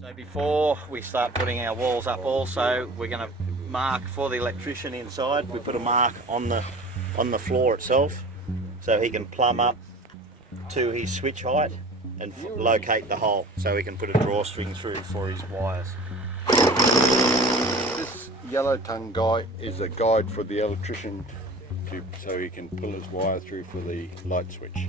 So before we start putting our walls up also, we're going to mark for the electrician inside. We put a mark on the floor itself so he can plumb up to his switch height and locate the hole so he can put a drawstring through for his wires. This yellow tongue guy is a guide for the electrician so he can pull his wire through for the light switch.